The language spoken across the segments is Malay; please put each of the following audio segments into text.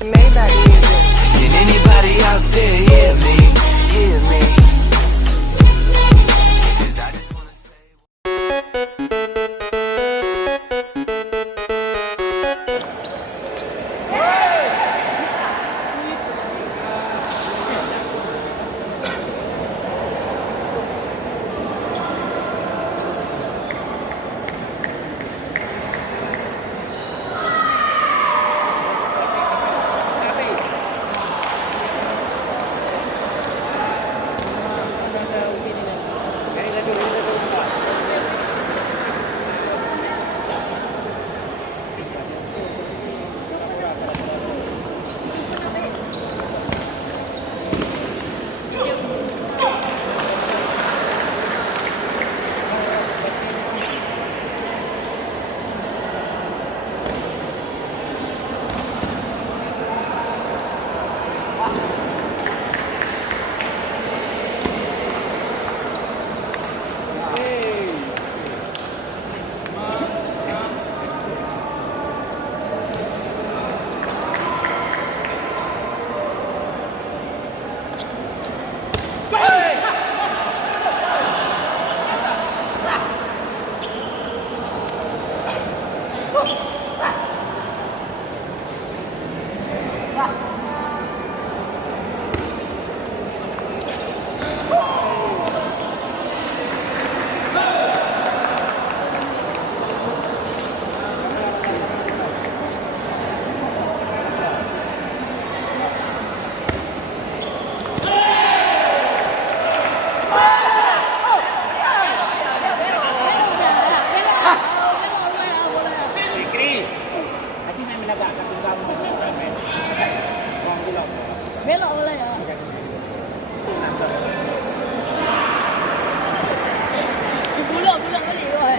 Maybach music. Can anybody out there hear me? Hear me? 'Cause I just wanna say. Belok boleh ya? Bulak balik oi.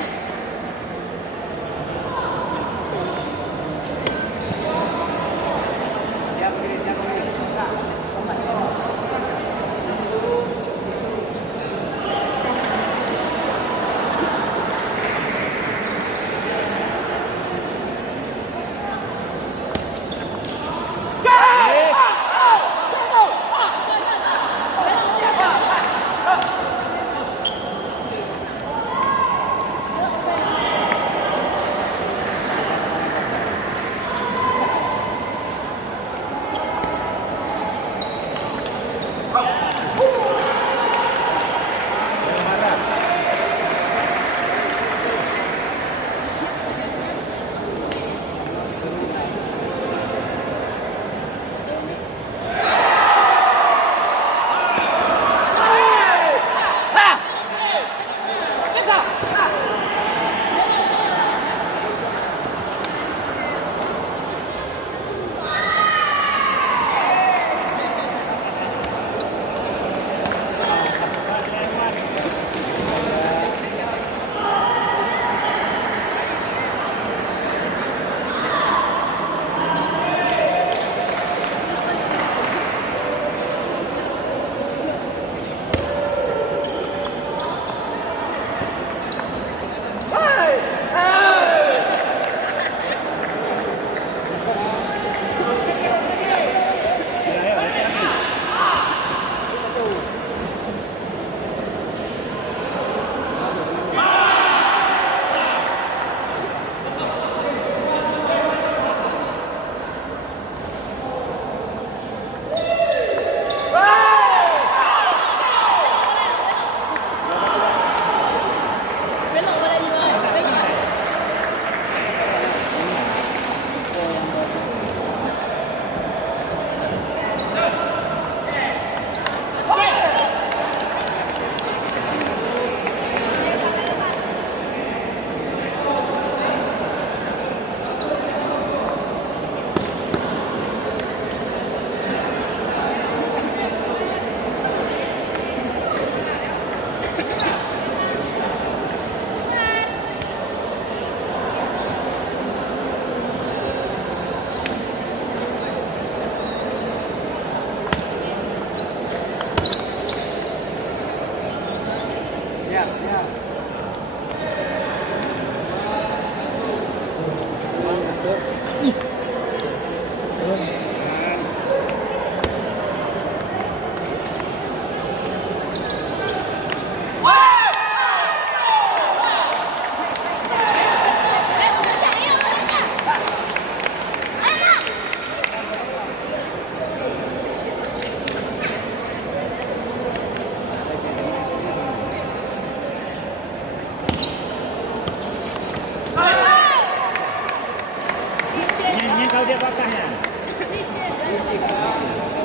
Ini kau dia bakahnya.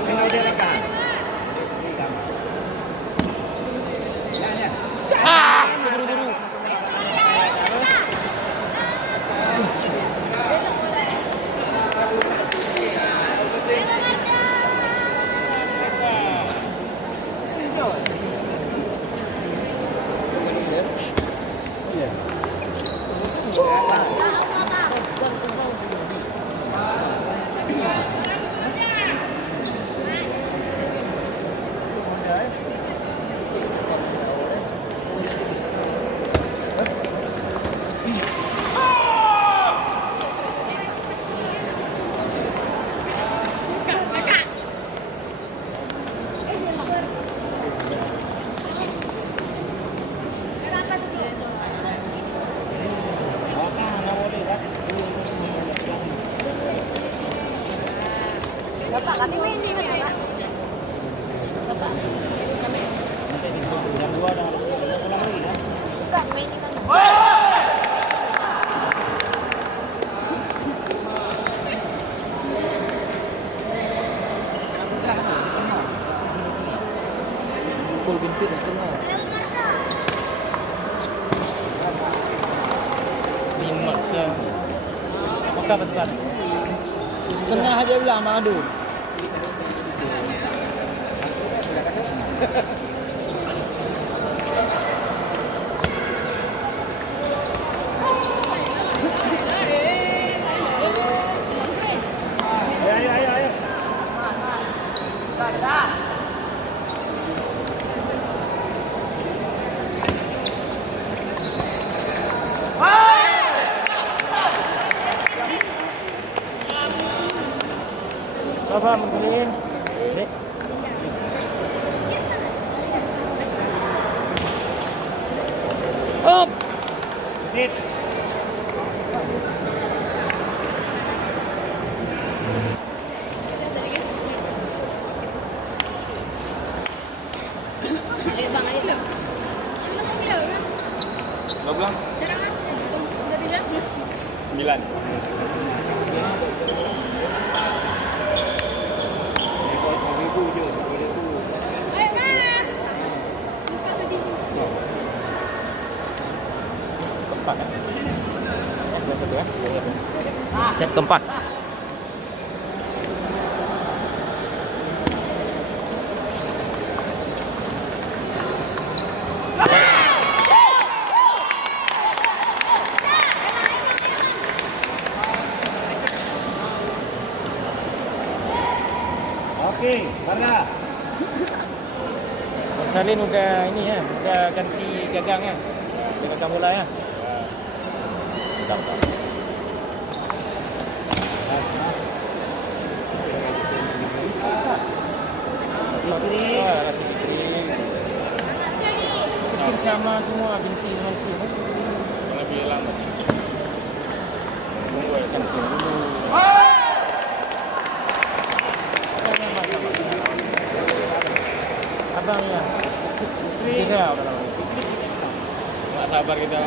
Ini kau dia bakah. Ah, buru-buru. Bapak kami main di mana, Pak? Bapak, ini kami. Jam 2 dah pulang lagi kan? Bukan main di mana? Pukul bintik setengah. 5 siang. Makan betul. Setengah aja bilang madu. Ayo. Bapak mengulirin. Dek. Up. Sit. Ayo bang, ayo. Berapa bulan? Sekarang udah dilihat? 9. Ayo bang. Buka tadi. Keempat. Set keempat. Okey, Barna. Salin udah ini ya, udah ganti gagang ya. Dia gagang bola ya. Sudah. Fikri. Rasa Fikri. Fikri sama semua binti Nanti. Lebih lama. Tunggu ya kan dulu. Abang ya. Tiga udah lama. Tak sabar kita.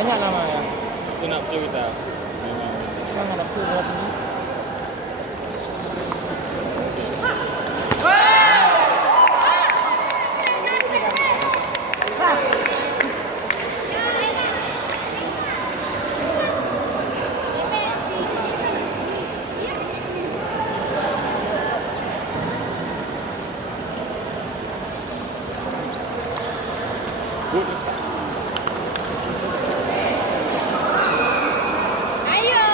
Enak nama ya. Itu nafsu kita. Memang ada tu berapa ni? Ayo.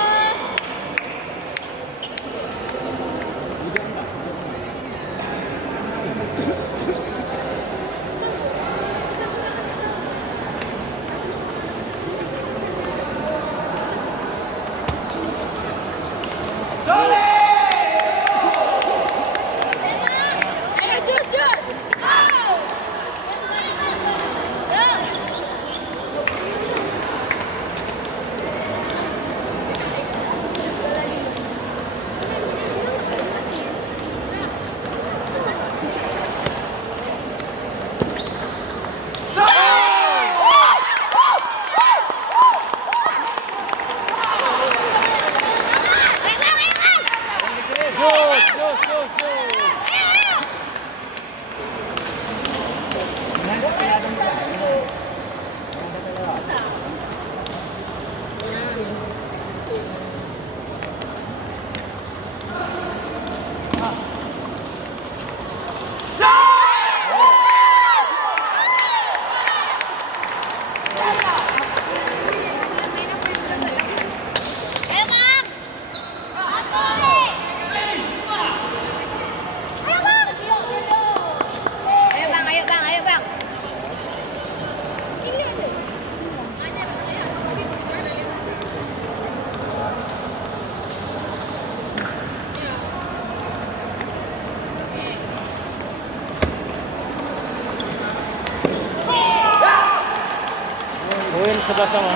sebelah sama.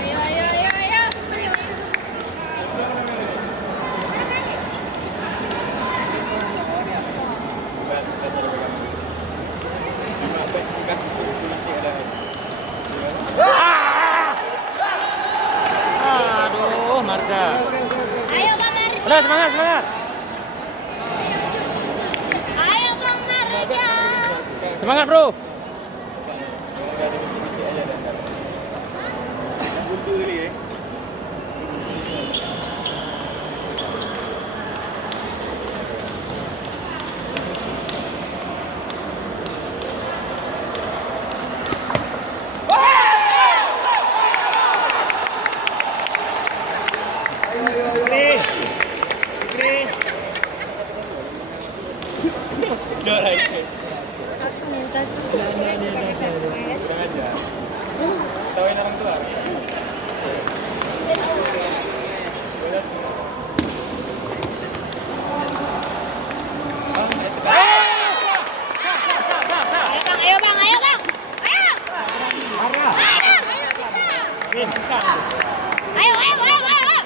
Ayo, ayo, ayo, ayo. Aduh, Marga. Ayo Bang Marga. Udah semangat, semangat. Ayo Bang Marga. Semangat, Bro. Satu tadi. Sengaja. Tawain orang tua. Ayo Bang, ayo Bang. Ayo. Marga. Win, kang. Ayo, ayo, ayo, ayo.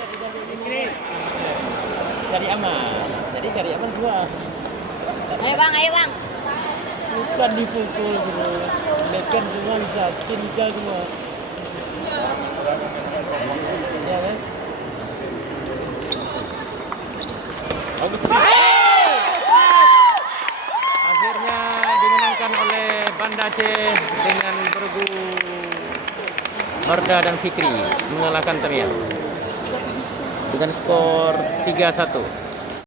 Cari aman. Jadi cari aman dua. Ayo Bang, ayo Bang. Bukan dipukul, Bro. Lekan semua bisa cinta semua. Ya kan? Akhirnya dimenangkan oleh Banda Aceh dengan bergu Marga dan Fikri mengalahkan Teriak dengan skor 3-1.